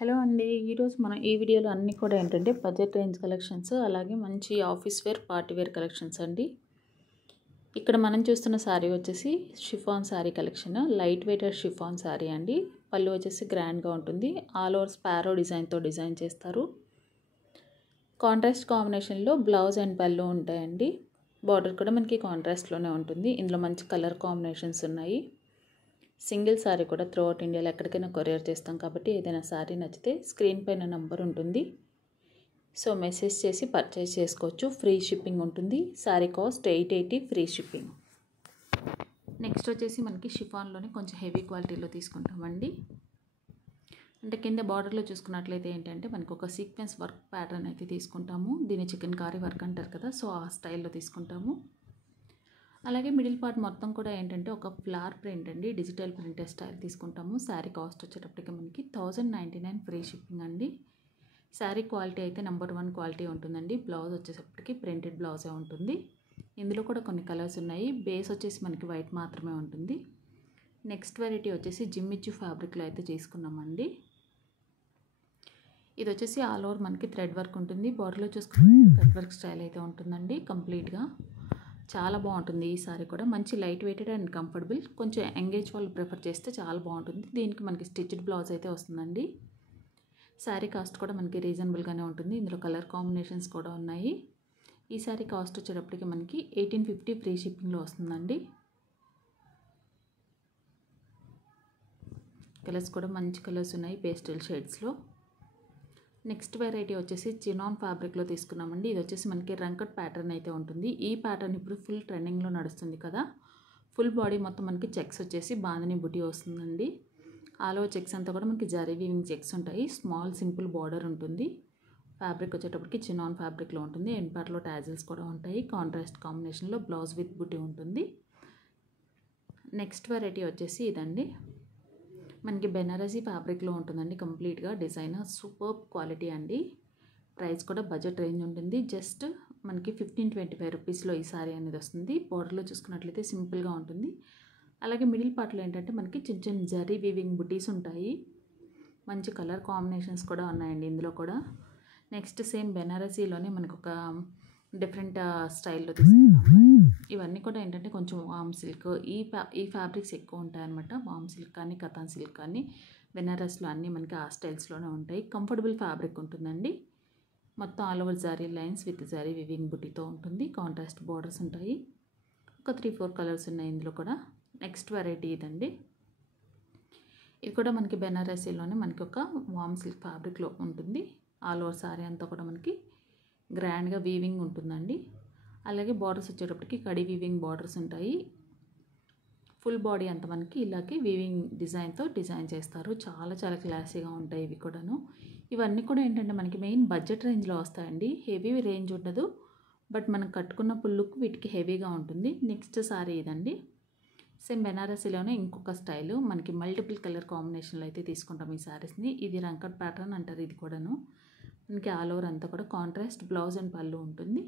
Hello అండి. ఈరోజు మనం ఈ వీడియోలో అన్నీ కూడా ఏంటంటే బడ్జెట్ రేంజ్ కలెక్షన్స్, అలాగే మంచి office wear, party wear collections అండి. ఇక్కడ మనం చూస్తున్న శారీ వచ్చేసి chiffon sari collection. Light weighted chiffon sari అండి. పళ్ళు వచ్చేసి గ్రాండ్గా ఉంటుంది. ఆల్ ఓవర్ స్పారో డిజైన్తో డిజైన్ చేస్తారు. కాంట్రాస్ట్ కాంబినేషన్లో బ్లౌజ్ అండ్ పళ్ళు ఉంటాయండి. బార్డర్ కూడా మనకి కాంట్రాస్ట్లోనే ఉంటుంది. ఇందులో మంచి కలర్ కాంబినేషన్స్ ఉన్నాయి. సింగిల్ శారీ కూడా త్రూ అవుట్ ఇండియాలో ఎక్కడికైనా కొరియర్ చేస్తాం కాబట్టి ఏదైనా శారీ నచ్చితే స్క్రీన్ పైన నెంబర్ ఉంటుంది. సో మెసేజ్ చేసి పర్చేస్ చేసుకోవచ్చు. ఫ్రీ షిప్పింగ్ ఉంటుంది. Sari cost 880, free shipping. Next వచ్చేసి మనకి షిఫాన్లోనే కొంచెం హెవీ క్వాలిటీలో తీసుకుంటామండి. అంటే కింద బార్డర్లో చూసుకున్నట్లయితే ఏంటంటే మనకు ఒక సీక్వెన్స్ వర్క్ ప్యాటర్న్ అయితే తీసుకుంటాము. దీన్ని చికెన్ కారీ వర్క్ అంటారు కదా, సో ఆ స్టైల్లో తీసుకుంటాము. అలాగే మిడిల్ పార్ట్ మొత్తం కూడా ఏంటంటే ఒక ఫ్లవర్ ప్రింట్ అండి, డిజిటల్ ప్రింటెడ్ స్టైల్ తీసుకుంటాము. శారీ కాస్ట్ వచ్చేటప్పటికి మనకి 1099, ఫ్రీ షిప్పింగ్ అండి. శారీ క్వాలిటీ అయితే నెంబర్ 1 క్వాలిటీ ఉంటుందండి. బ్లౌజ్ వచ్చేటప్పటికి ప్రింటెడ్ బ్లౌజే ఉంటుంది. ఇందులో కూడా కొన్ని కలర్స్ ఉన్నాయి. బేస్ వచ్చేసి మనకి వైట్ మాత్రమే ఉంటుంది. నెక్స్ట్ వెరైటీ వచ్చేసి జిమ్మిచ్చు ఫ్యాబ్రిక్లో అయితే తీసుకున్నామండి. ఇది వచ్చేసి ఆల్ ఓవర్ మనకి థ్రెడ్ వర్క్ ఉంటుంది. బాడీలో చూసుకుంటే థ్రెడ్ వర్క్ స్టైల్ అయితే ఉంటుందండి కంప్లీట్గా. చాలా బాగుంటుంది ఈ సారీ కూడా. మంచి లైట్ వెయిటెడ్ అండ్ కంఫర్టబుల్. కొంచెం ఎంగేజ్ వాళ్ళు ప్రిఫర్ చేస్తే చాలా బాగుంటుంది. దీనికి మనకి స్టిచ్డ్ బ్లౌజ్ అయితే వస్తుందండి. శారీ కాస్ట్ కూడా మనకి రీజనబుల్గానే ఉంటుంది. ఇందులో కలర్ కాంబినేషన్స్ కూడా ఉన్నాయి. ఈ శారీ కాస్ట్ వచ్చేటప్పటికి మనకి 1850, ఫ్రీ షిప్పింగ్లో వస్తుందండి. కలర్స్ కూడా మంచి కలర్స్ ఉన్నాయి పేస్టల్ షేడ్స్లో. నెక్స్ట్ వెరైటీ వచ్చేసి చినాన్ ఫ్యాబ్రిక్లో తీసుకున్నామండి. ఇది వచ్చేసి మనకి రంకట్ ప్యాటర్న్ అయితే ఉంటుంది. ఈ ప్యాటర్న్ ఇప్పుడు ఫుల్ ట్రెండింగ్లో నడుస్తుంది కదా. ఫుల్ బాడీ మొత్తం మనకి చెక్స్ వచ్చేసి బాందిని బుటీ వస్తుందండి. ఆల్ ఓవర్ చెక్స్ అంతా కూడా మనకి జరీ వీవింగ్ చెక్స్ ఉంటాయి. స్మాల్ సింపుల్ బార్డర్ ఉంటుంది. ఫ్యాబ్రిక్ వచ్చేటప్పటికి చినాన్ ఫ్యాబ్రిక్లో ఉంటుంది. ఎండ్ పార్ట్లో టాజిల్స్ కూడా ఉంటాయి. కాంట్రాస్ట్ కాంబినేషన్లో బ్లౌజ్ విత్ బుటీ ఉంటుంది. నెక్స్ట్ వెరైటీ వచ్చేసి ఇదండి. మనకి బెనారసీ ఫ్యాబ్రిక్లో ఉంటుందండి. కంప్లీట్గా డిజైన్ సూపర్ క్వాలిటీ అండి. ప్రైస్ కూడా బడ్జెట్ రేంజ్ ఉంటుంది. జస్ట్ మనకి 1525 రూపీస్లో ఈ సారీ అనేది వస్తుంది. బార్డర్లో చూసుకున్నట్లయితే సింపుల్గా ఉంటుంది. అలాగే మిడిల్ పార్ట్లో ఏంటంటే మనకి చిన్న చిన్న జరీ వీవింగ్ బుటీస్ ఉంటాయి. మంచి కలర్ కాంబినేషన్స్ కూడా ఉన్నాయండి ఇందులో కూడా. నెక్స్ట్ సేమ్ బెనారసీలోనే మనకు ఒక డిఫరెంట్ స్టైల్లో తీసుకున్నాము. ఇవన్నీ కూడా ఏంటంటే కొంచెం వామ్ సిల్క్, ఈ ఫ్యాబ్రిక్స్ ఎక్కువ ఉంటాయన్నమాట. వామ్ సిల్క్ కానీ, కథాన్ సిల్క్ కానీ, బెనారస్లో అన్నీ మనకి ఆ స్టైల్స్లోనే ఉంటాయి. కంఫర్టబుల్ ఫ్యాబ్రిక్ ఉంటుందండి. మొత్తం all over zari lines with zari weaving బుటీతో ఉంటుంది. కాంట్రాస్ట్ బార్డర్స్ ఉంటాయి. ఒక 3-4 కలర్స్ ఉన్నాయి ఇందులో కూడా. నెక్స్ట్ వెరైటీ ఇదండి. ఇది కూడా మనకి బెనారసీలోనే మనకి ఒక వామ్ సిల్క్ ఫ్యాబ్రిక్లో ఉంటుంది. ఆల్ ఓవర్ సారీ అంతా కూడా మనకి గ్రాండ్గా వీవింగ్ ఉంటుందండి. అలాగే బార్డర్స్ వచ్చేటప్పటికి కడి వీవింగ్ బార్డర్స్ ఉంటాయి. ఫుల్ బాడీ అంతా మనకి ఇలాగే వీవింగ్ డిజైన్తో డిజైన్ చేస్తారు. చాలా చాలా క్లాసీగా ఉంటాయి ఇవి కూడాను. ఇవన్నీ కూడా ఏంటంటే మనకి మెయిన్ బడ్జెట్ రేంజ్లో వస్తాయండి. హెవీ రేంజ్ ఉండదు, బట్ మనం కట్టుకున్న లుక్ వీటికి హెవీగా ఉంటుంది. నెక్స్ట్ సారీ ఇదండి. సేమ్ బెనారసీలోనే ఇంకొక స్టైల్ మనకి మల్టిపుల్ కలర్ కాంబినేషన్లో అయితే తీసుకుంటాం ఈ శారీస్ని. ఇది రంకట్ ప్యాటర్న్ అంటారు. ఇది కూడాను మనకి ఆల్ ఓవర్ అంతా కూడా కాంట్రాస్ట్ బ్లౌజ్ అండ్ పళ్ళు ఉంటుంది.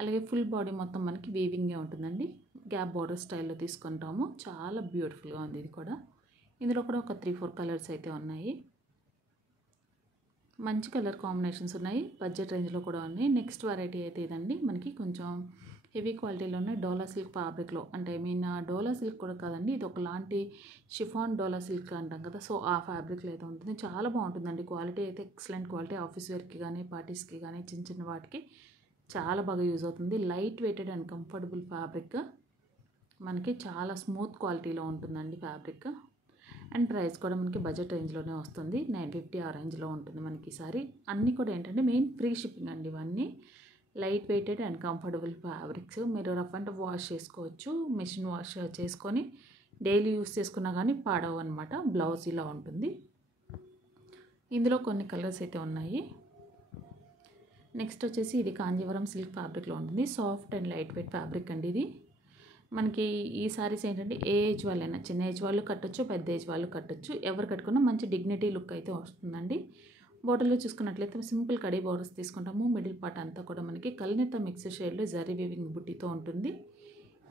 అలాగే ఫుల్ బాడీ మొత్తం మనకి వీవింగే ఉంటుందండి. గ్యాప్ బార్డర్ స్టైల్లో తీసుకుంటాము. చాలా బ్యూటిఫుల్గా ఉంది ఇది కూడా. ఇందులో కూడా ఒక 3-4 కలర్స్ అయితే ఉన్నాయి. మంచి కలర్ కాంబినేషన్స్ ఉన్నాయి. బడ్జెట్ రేంజ్లో కూడా ఉన్నాయి. నెక్స్ట్ వెరైటీ అయితే ఇదండి. మనకి కొంచెం హెవీ క్వాలిటీలో ఉన్నాయి. డోలా సిల్క్ ఫ్యాబ్రిక్లో, అంటే డోలా సిల్క్ కూడా కాదండి, ఇది ఒకలాంటి షిఫాన్ డోలా సిల్క్ అంటాం కదా, సో ఆ ఫ్యాబ్రిక్లో అయితే ఉంటుంది. చాలా బాగుంటుందండి. క్వాలిటీ అయితే ఎక్సలెంట్ క్వాలిటీ. ఆఫీస్ వేర్కి కానీ, పార్టీస్కి కానీ, చిన్న చిన్న వాటికి చాలా బాగా యూజ్ అవుతుంది. Light weighted and comfortable fabric. మనకి చాలా స్మూత్ క్వాలిటీలో ఉంటుందండి ఫ్యాబ్రిక్. అండ్ ప్రైస్ కూడా మనకి బడ్జెట్ రేంజ్లోనే వస్తుంది. 950 ఆ రేంజ్లో ఉంటుంది మనకి ఈసారి. అన్నీ కూడా ఏంటంటే మెయిన్ ఫ్రీ షిప్పింగ్ అండి. ఇవన్నీ light weighted and comfortable fabrics. మీరు రఫ్ అండ్ వాష్ చేసుకోవచ్చు. మెషిన్ వాష్ చేసుకొని డైలీ యూస్ చేసుకున్నా కానీ పాడవు అనమాట. బ్లౌజ్ ఇలా ఉంటుంది. ఇందులో కొన్ని కలర్స్ అయితే ఉన్నాయి. నెక్స్ట్ వచ్చేసి ఇది కాంజీవరం సిల్క్ ఫ్యాబ్రిక్లో ఉంటుంది. Soft and light weight fabric అండి ఇది. మనకి ఈ సారీస్ ఏంటంటే ఏ ఏజ్ వాళ్ళైనా, చిన్న ఏజ్ వాళ్ళు కట్టొచ్చు, పెద్ద ఏజ్ వాళ్ళు కట్టొచ్చు. ఎవరు కట్టుకున్నా మంచి డిగ్నిటీ లుక్ అయితే వస్తుందండి. బార్డర్లో చూసుకున్నట్లయితే సింపుల్ కడీ బార్డర్స్ తీసుకుంటాము. మిడిల్ పార్ట్ అంతా కూడా మనకి కల్నేత మిక్స్ షేడ్లో జరీ వీవింగ్ బుట్టీతో ఉంటుంది.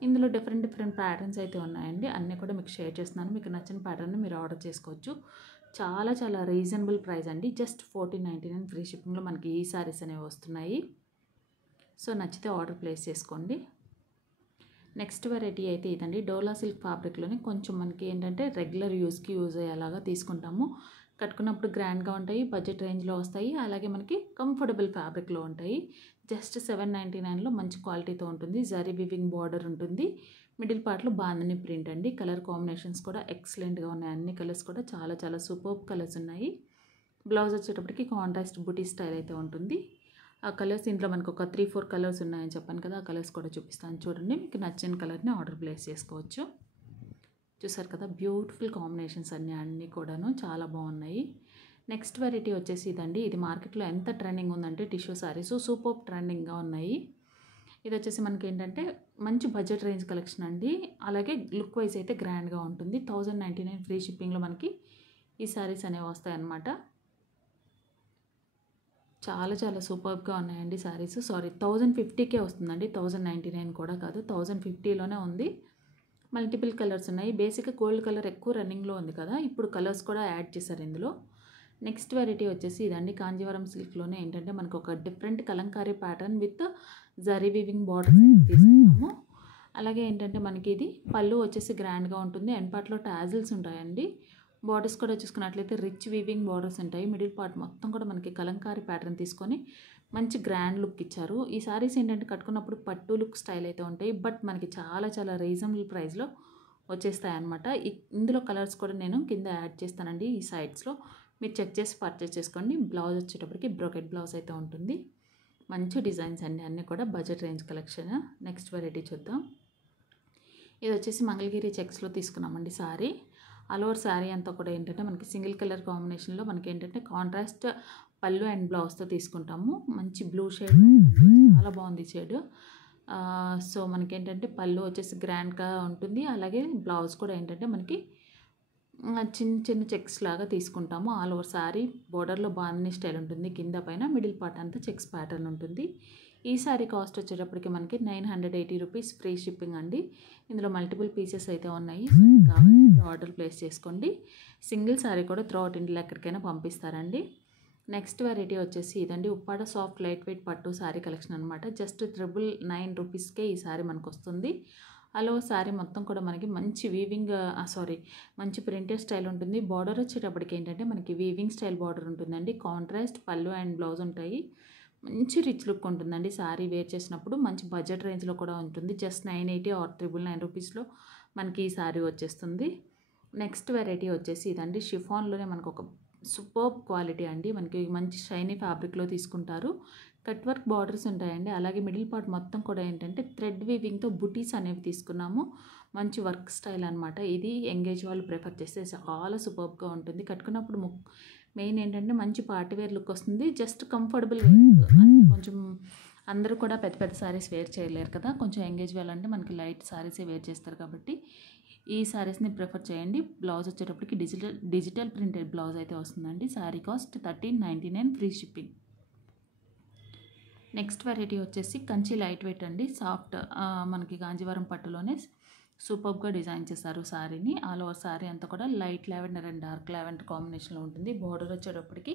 ఇందులో డిఫరెంట్ ప్యాటర్న్స్ అయితే ఉన్నాయండి. అన్నీ కూడా మీకు షేర్ చేస్తున్నాను. మీకు నచ్చిన ప్యాటర్న్ మీరు ఆర్డర్ చేసుకోవచ్చు. చాలా చాలా రీజనబుల్ ప్రైస్ అండి. జస్ట్ 1499 ఫ్రీ షిప్పింగ్లో మనకి ఈ సారీస్ అనేవి వస్తున్నాయి. సో నచ్చితే ఆర్డర్ ప్లేస్ చేసుకోండి. నెక్స్ట్ వెరైటీ అయితే ఇదండి. డోలా సిల్క్ ఫ్యాబ్రిక్లోనే కొంచెం మనకి ఏంటంటే రెగ్యులర్ యూస్కి యూజ్ అయ్యేలాగా తీసుకుంటాము. కట్టుకున్నప్పుడు గ్రాండ్గా ఉంటాయి, బడ్జెట్ రేంజ్లో వస్తాయి, అలాగే మనకి కంఫర్టబుల్ ఫ్యాబ్రిక్లో ఉంటాయి. జస్ట్ 799లో మంచి క్వాలిటీతో ఉంటుంది. జరీ వివింగ్ బార్డర్ ఉంటుంది. మిడిల్ పార్ట్లో బాందని ప్రింట్ అండి. కలర్ కాంబినేషన్స్ కూడా ఎక్సలెంట్గా ఉన్నాయి. అన్ని కలర్స్ కూడా చాలా చాలా సూపర్బ్ కలర్స్ ఉన్నాయి. బ్లౌజ్ వచ్చేటప్పటికి కాంట్రాస్ట్ బుటీ స్టైల్ అయితే ఉంటుంది. ఆ కలర్స్ ఇంట్లో మనకు ఒక 3-4 కలర్స్ ఉన్నాయని చెప్పాను కదా, ఆ కలర్స్ కూడా చూపిస్తాను చూడండి. మీకు నచ్చిన కలర్ని ఆర్డర్ ప్లేస్ చేసుకోవచ్చు. చూసారు కదా, బ్యూటిఫుల్ కాంబినేషన్స్ అన్నీ కూడాను చాలా బాగున్నాయి. నెక్స్ట్ వెరైటీ వచ్చేసి ఇదండి. ఇది మార్కెట్లో ఎంత ట్రెండింగ్ ఉందంటే టిష్యూ శారీస్ సూపర్ ట్రెండింగ్గా ఉన్నాయి. ఇది వచ్చేసి మనకి ఏంటంటే మంచి బడ్జెట్ రేంజ్ కలెక్షన్ అండి. అలాగే లుక్ వైజ్ అయితే గ్రాండ్గా ఉంటుంది. 1099 ఫ్రీ షిప్పింగ్లో మనకి ఈ శారీస్ అనేవి వస్తాయి అన్నమాట. చాలా చాలా సూపర్గా ఉన్నాయండి శారీస్. సారీ, 1050కే వస్తుందండి. 1099 కూడా కాదు, 1050లోనే ఉంది. మల్టిపుల్ కలర్స్ ఉన్నాయి. బేసిక్గా గోల్డ్ కలర్ ఎక్కువ రన్నింగ్లో ఉంది కదా, ఇప్పుడు కలర్స్ కూడా యాడ్ చేశారు ఇందులో. నెక్స్ట్ వెరైటీ వచ్చేసి ఇదండి. కాంజీవరం సిల్క్లోనే ఏంటంటే మనకు ఒక different Kalamkari pattern with zari weaving borders తీసుకున్నాము. అలాగే ఏంటంటే మనకి ఇది పళ్ళు వచ్చేసి గ్రాండ్గా ఉంటుంది. ఎండ్ పార్ట్లో టాజిల్స్ ఉంటాయండి. బార్డర్స్ కూడా చూసుకున్నట్లయితే రిచ్ వీవింగ్ బార్డర్స్ ఉంటాయి. మిడిల్ పార్ట్ మొత్తం కూడా మనకి కలంకారీ ప్యాటర్న్ తీసుకొని మంచి గ్రాండ్ లుక్ ఇచ్చారు. ఈ సారీస్ ఏంటంటే కట్టుకున్నప్పుడు పట్టు లుక్ స్టైల్ అయితే ఉంటాయి, బట్ మనకి చాలా చాలా రీజనబుల్ ప్రైస్లో వచ్చేస్తాయి అన్నమాట. ఇందులో కలర్స్ కూడా నేను కింద యాడ్ చేస్తానండి ఈ సైడ్స్లో, మీరు చెక్ చేసి పర్చేస్ చేసుకోండి. బ్లౌజ్ వచ్చేటప్పటికి బ్రోకెట్ బ్లౌజ్ అయితే ఉంటుంది. మంచి డిజైన్స్ అండి, అన్నీ కూడా budget range collection. Next variety చూద్దాం. ఇది వచ్చేసి మంగళగిరి చెక్స్లో తీసుకున్నామండి సారీ. ఆల్ ఓవర్ శారీ అంతా కూడా ఏంటంటే మనకి సింగిల్ కలర్ కాంబినేషన్లో మనకి ఏంటంటే కాంట్రాస్ట్ పళ్ళు అండ్ బ్లౌజ్తో తీసుకుంటాము. మంచి బ్లూ షేడ్, చాలా బాగుంది షేడ్. సో మనకేంటంటే పళ్ళు వచ్చేసి గ్రాండ్గా ఉంటుంది. అలాగే బ్లౌజ్ కూడా ఏంటంటే మనకి చిన్న చిన్న చెక్స్ లాగా తీసుకుంటాము. ఆల్ ఓవర్ శారీ బోర్డర్లో బాందిని స్టైల్ ఉంటుంది. కింద పైన మిడిల్ పార్ట్ అంతా చెక్స్ ప్యాటర్న్ ఉంటుంది. ఈ శారీ కాస్ట్ వచ్చేటప్పటికి మనకి 980 రూపీస్ ఫ్రీ షిప్పింగ్ అండి. ఇందులో మల్టిపుల్ పీసెస్ అయితే ఉన్నాయి. కాబట్టి ఆర్డర్ ప్లేస్ చేసుకోండి. సింగిల్ శారీ కూడా త్రూ అవుట్ ఇండియా ఎక్కడికైనా పంపిస్తారండి. నెక్స్ట్ వెరైటీ వచ్చేసి ఇదండి. ఉప్పాడ సాఫ్ట్ లైట్ వెయిట్ పట్టు శారీ కలెక్షన్ అనమాట. జస్ట్ 999 రూపీస్కే ఈ శారీ మనకు వస్తుంది. అలో శారీ మొత్తం కూడా మనకి మంచి వీవింగ్ మంచి ప్రింటెడ్ స్టైల్ ఉంటుంది. బార్డర్ వచ్చేటప్పటికి ఏంటంటే మనకి వీవింగ్ స్టైల్ బార్డర్ ఉంటుందండి. కాంట్రాస్ట్ పళ్ళు అండ్ బ్లౌజ్ ఉంటాయి. మంచి రిచ్ లుక్ ఉంటుందండి శారీ వేర్ చేసినప్పుడు. మంచి బడ్జెట్ రేంజ్లో కూడా ఉంటుంది. జస్ట్ 980 ఆర్ 999 రూపీస్లో మనకి ఈ శారీ వచ్చేస్తుంది. నెక్స్ట్ వెరైటీ వచ్చేసి ఇదండి. షిఫాన్లోనే మనకు ఒక సూపర్బ్ క్వాలిటీ అండి. మనకి మంచి షైనీ ఫ్యాబ్రిక్లో తీసుకుంటారు. కట్ వర్క్ బార్డర్స్ ఉంటాయండి. అలాగే మిడిల్ పార్ట్ మొత్తం కూడా ఏంటంటే థ్రెడ్ వీవింగ్తో బుటీస్ అనేవి తీసుకున్నాము. మంచి వర్క్ స్టైల్ అనమాట. ఇది ఎంగేజ్ వాళ్ళు ప్రిఫర్ చేస్తే చాలా సూపర్బ్గా ఉంటుంది. కట్టుకున్నప్పుడు మెయిన్ ఏంటంటే మంచి పార్టీవేర్ లుక్ వస్తుంది. జస్ట్ కంఫర్టబుల్, కొంచెం అందరూ కూడా పెద్ద పెద్ద శారీస్ వేర్ చేయలేరు కదా, కొంచెం ఎంగేజ్ వేయాలంటే మనకి లైట్ శారీసే వేర్ చేస్తారు కాబట్టి ఈ శారీస్ని ప్రిఫర్ చేయండి. బ్లౌజ్ వచ్చేటప్పటికి డిజిటల్ ప్రింటెడ్ బ్లౌజ్ అయితే వస్తుందండి. Sari cost 1399 free shipping. Next variety వచ్చేసి కంచి లైట్ వెయిట్ అండి. సాఫ్ట్ మనకి కాంజీవరం పట్టులోనే సూపర్గా డిజైన్ చేశారు శారీని. ఆల్ ఓవర్ శారీ అంతా కూడా light lavender and dark lavender కాంబినేషన్లో ఉంటుంది. బార్డర్ వచ్చేటప్పటికి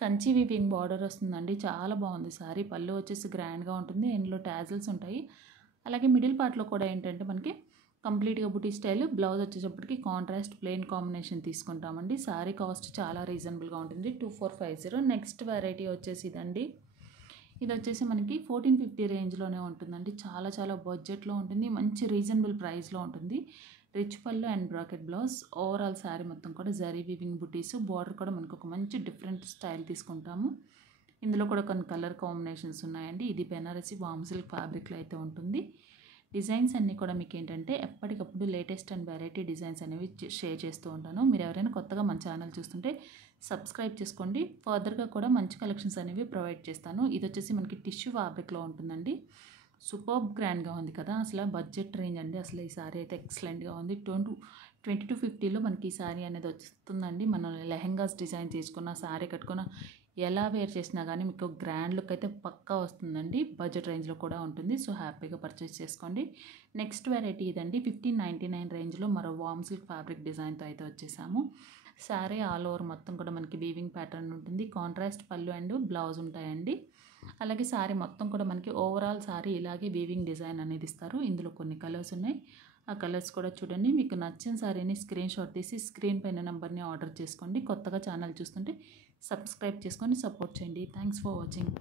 కంచి వీవింగ్ బార్డర్ వస్తుందండి. చాలా బాగుంది శారీ. పళ్ళు వచ్చేసి గ్రాండ్గా ఉంటుంది. ఎండ్లో టాజిల్స్ ఉంటాయి. అలాగే మిడిల్ పార్ట్లో కూడా ఏంటంటే మనకి కంప్లీట్గా బుటీ స్టైల్. బ్లౌజ్ వచ్చేటప్పటికి కాంట్రాస్ట్ ప్లెయిన్ కాంబినేషన్ తీసుకుంటామండి. శారీ కాస్ట్ చాలా రీజనబుల్గా ఉంటుంది, 2450. నెక్స్ట్ వెరైటీ వచ్చేసి ఇదండి. ఇది వచ్చేసి మనకి 1450 రేంజ్లోనే ఉంటుందండి. చాలా చాలా బడ్జెట్లో ఉంటుంది. మంచి రీజనబుల్ ప్రైస్లో ఉంటుంది. రిచ్ పళ్ళు and bracket blouse. Overall sari మొత్తం కూడా జరీ వీవింగ్ బుటీస్. బార్డర్ కూడా మనకు ఒక మంచి డిఫరెంట్ స్టైల్ తీసుకుంటాము. ఇందులో కూడా కొన్ని కలర్ కాంబినేషన్స్ ఉన్నాయండి. ఇది బెనారసి వామ్ సిల్క్ ఫ్యాబ్రిక్లో అయితే ఉంటుంది. డిజైన్స్ అన్నీ కూడా మీకు ఏంటంటే ఎప్పటికప్పుడు లేటెస్ట్ అండ్ వెరైటీ డిజైన్స్ అనేవి షేర్ చేస్తూ ఉంటాను. మీరు ఎవరైనా కొత్తగా మన ఛానల్ చూస్తుంటే సబ్స్క్రైబ్ చేసుకోండి. ఫర్దర్గా కూడా మంచి కలెక్షన్స్ అనేవి ప్రొవైడ్ చేస్తాను. ఇది వచ్చేసి మనకి టిష్యూ ఫ్యాబ్రిక్లో ఉంటుందండి. సూపర్బ్ గ్రాండ్గా ఉంది కదా, అసలు బడ్జెట్ రేంజ్ అండి. అసలు ఈ శారీ అయితే ఎక్సలెంట్గా ఉంది. 2250లో మనకి ఈ శారీ అనేది వస్తుందండి. మనం లెహెంగాస్ డిజైన్ చేసుకున్న శారీ కట్టుకున్న ఎలా వేర్ చేసినా కానీ మీకు గ్రాండ్ లుక్ అయితే పక్కా వస్తుందండి. బడ్జెట్ రేంజ్లో కూడా ఉంటుంది. సో హ్యాపీగా పర్చేస్ చేసుకోండి. నెక్స్ట్ వెరైటీ ఇదండి. 1599 రేంజ్లో మరో వామ్ సిల్క్ ఫ్యాబ్రిక్ డిజైన్తో అయితే వచ్చేసాము. శారీ ఆల్ ఓవర్ మొత్తం కూడా మనకి వీవింగ్ ప్యాటర్న్ ఉంటుంది. కాంట్రాస్ట్ పళ్ళు అండ్ బ్లౌజ్ ఉంటాయండి. అలాగే శారీ మొత్తం కూడా మనకి ఓవరాల్ శారీ ఇలాగే వీవింగ్ డిజైన్ అనేది ఇస్తారు. ఇందులో కొన్ని కలర్స్ ఉన్నాయి. ఆ కలర్స్ కూడా చూడండి. మీకు నచ్చిన శారీని స్క్రీన్ షాట్ తీసి స్క్రీన్ పైన నెంబర్ని ఆర్డర్ చేసుకోండి. కొత్తగా ఛానల్ చూస్తుంటే సబ్స్క్రైబ్ చేసుకొని సపోర్ట్ చేయండి. Thanks for watching.